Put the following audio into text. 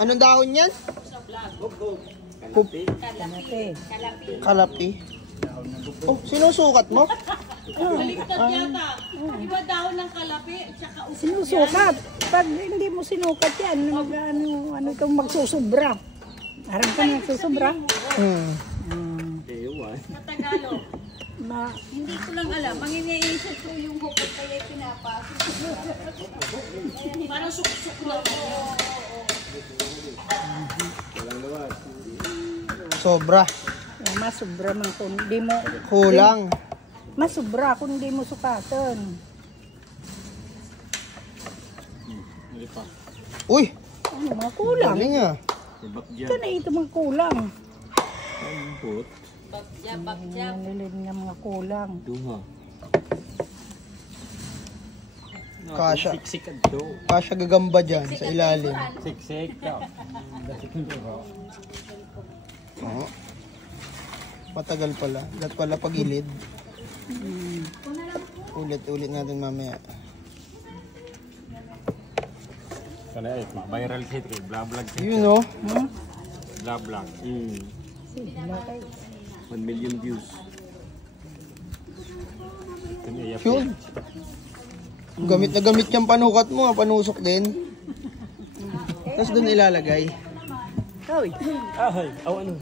Anong dahon yan? Kalapi. Oh, sinusukat mo? Baliktad yata. Iba dahon ng kalapi. Sinusukat. Pag hindi mo sinukat yan, ano itong magsusubra. Harap ka na magsusubra. Sa Tagalog. Hindi ko lang alam. Manginiisip ko yung hukot kaya pinapasok. Parang suk-suk lang. Sobra. Masubra man kung hindi mo... Kulang. Masubra kung hindi mo sukatan. Uy! Ano mga kulang? Galing ah. Ito na ito mga kulang. Babjab. Nilin nga mga kulang. Kasya gagamba dyan sa ilalim. Oo. Matagal pala. Dapat pala pagilid. Ulit natin mamaya. Viral hit kay Blablag. Yun o. Blablag. 1 million views. Yun. Gamit na gamit yung panukat mo. Panusok din. Tapos doon ilalagay. Ay. Ano?